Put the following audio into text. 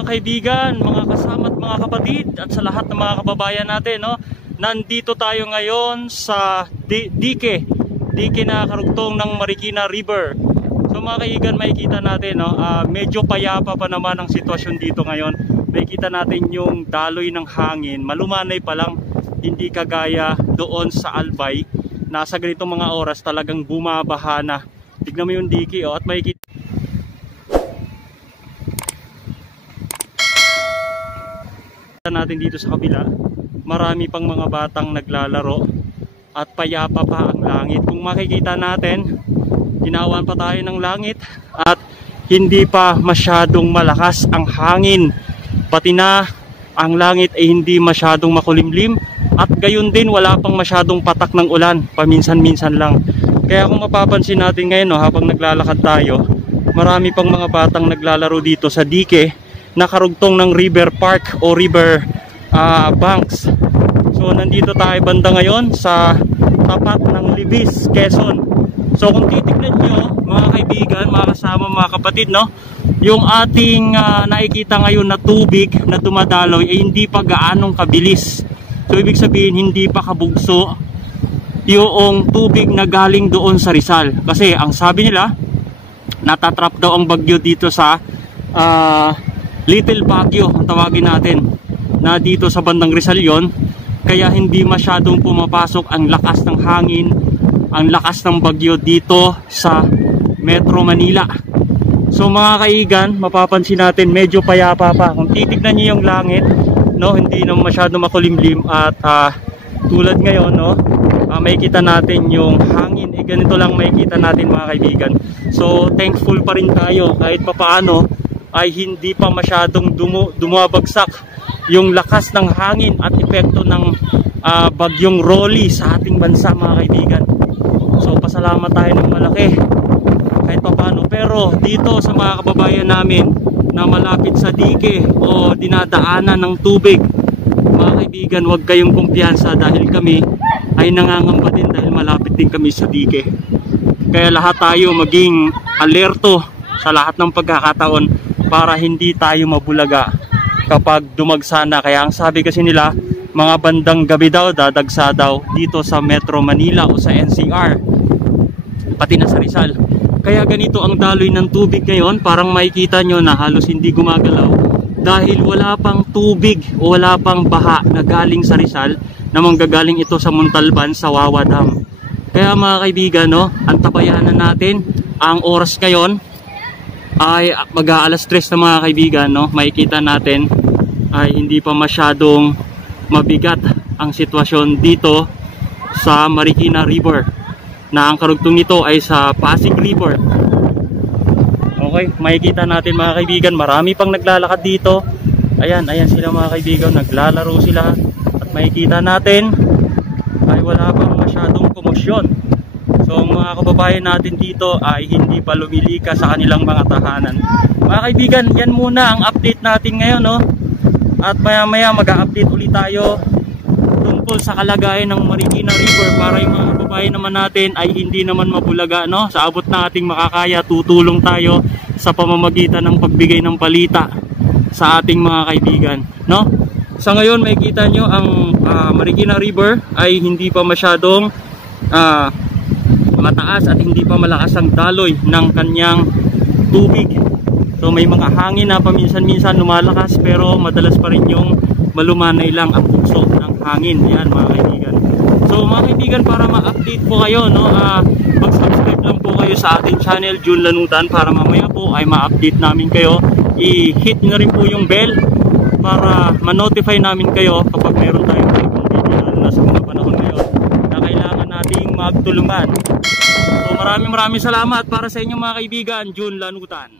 mga kaibigan, mga kasama at mga kapatid at sa lahat ng mga kababayan natin, no? Nandito tayo ngayon sa Dike na karugtong ng Marikina River. So mga kaibigan, makikita natin, no? Medyo payapa pa naman ang sitwasyon dito ngayon. Makikita natin yung daloy ng hangin, malumanay pa lang, hindi kagaya doon sa Albay. Nasa ganitong mga oras talagang bumabaha na. Tignan mo yung Dike, oh, at makikita natin dito sa kabila, marami pang mga batang naglalaro at payapa pa ang langit. Kung makikita natin, ginawan pa tayo ng langit at hindi pa masyadong malakas ang hangin, pati na ang langit ay hindi masyadong makulimlim at gayon din wala pang masyadong patak ng ulan, paminsan-minsan lang. Kaya kung mapapansin natin ngayon, no, habang naglalakad tayo, marami pang mga batang naglalaro dito sa Dike na karugtong ng River Park o River Banks. So nandito tayo banda ngayon sa tapat ng Libis, Quezon. So kung titignan nyo mga kaibigan, mga kasama, mga kapatid, no, yung ating nakikita ngayon na tubig na dumadaloy ay hindi pa gaanong kabilis. So ibig sabihin hindi pa kabugso yung tubig na galing doon sa Rizal. Kasi ang sabi nila, natatrap daw ang bagyo dito sa Little Baguio ang tawagin natin, na dito sa bandang Rizal yon. Kaya hindi masyadong pumapasok ang lakas ng hangin, ang lakas ng bagyo dito sa Metro Manila. So mga kaigan, mapapansin natin medyo payapa pa. Kung titignan niyo yung langit, no, hindi na masyadong makulimlim at tulad ngayon, no, makikita natin yung hangin. Ganito lang makikita natin mga kaibigan. So thankful pa rin tayo kahit papaano ay hindi pa masyadong dumabagsak yung lakas ng hangin at epekto ng bagyong Rolly sa ating bansa mga kaibigan. So pasalamat tayo ng malaki kahit papaano. Pero dito sa mga kababayan namin na malapit sa Dike o dinadaanan ng tubig, mga kaibigan, huwag kayong kumpiyansa dahil kami ay nangangamba din dahil malapit din kami sa Dike. Kaya lahat tayo maging alerto sa lahat ng pagkakataon para hindi tayo mabulaga kapag dumagsa na. Kaya ang sabi kasi nila, mga bandang gabi daw dadagsa daw dito sa Metro Manila o sa NCR, pati na sa Rizal. Kaya ganito ang daloy ng tubig ngayon, parang makikita nyo na halos hindi gumagalaw dahil wala pang tubig o wala pang baha na galing sa Rizal na manggagaling ito sa Montalban sa Wawa Dam. Kaya mga kaibigan, no, ang tabayanan natin, ang oras ngayon ay mag-aalas 3 na mga kaibigan, no. Makikita natin ay hindi pa masyadong mabigat ang sitwasyon dito sa Marikina River, na ang karugtong nito ay sa Pasig River. Okay, makikita natin mga kaibigan, marami pang naglalakad dito. Ayan sila mga kaibigan, naglalaro sila. At makikita natin ay wala pang masyadong komosyon. So mga kababayan natin dito ay hindi pa lumilika sa kanilang mga tahanan. Mga kaibigan, yan muna ang update natin ngayon, no? At maya maya mag-a-update ulit tayo tungkol sa kalagayan ng Marikina River para yung mga kababayan naman natin ay hindi naman mabulaga, no? Sa abot na ating makakaya, tutulong tayo sa pamamagitan ng pagbigay ng balita sa ating mga kaibigan, no? Sa ngayon makikita nyo ang Marikina River ay hindi pa masyadong mataas at hindi pa malakas ang daloy ng kanyang tubig. So may mga hangin na paminsan-minsan lumalakas, pero madalas pa rin yung malumanay lang ang pulso ng hangin. Yan mga kaibigan. So mga kaibigan, para ma-update po kayo, no, mag-subscribe lang po kayo sa ating channel June Lanutan para mamaya po ay ma-update namin kayo. I-hit nyo rin po yung bell para ma-notify namin kayo kapag meron tayong video na sa mga panahon ngayon na kailangan nating magtulungan. So maraming salamat para sa inyo mga kaibigan. June Lanutan.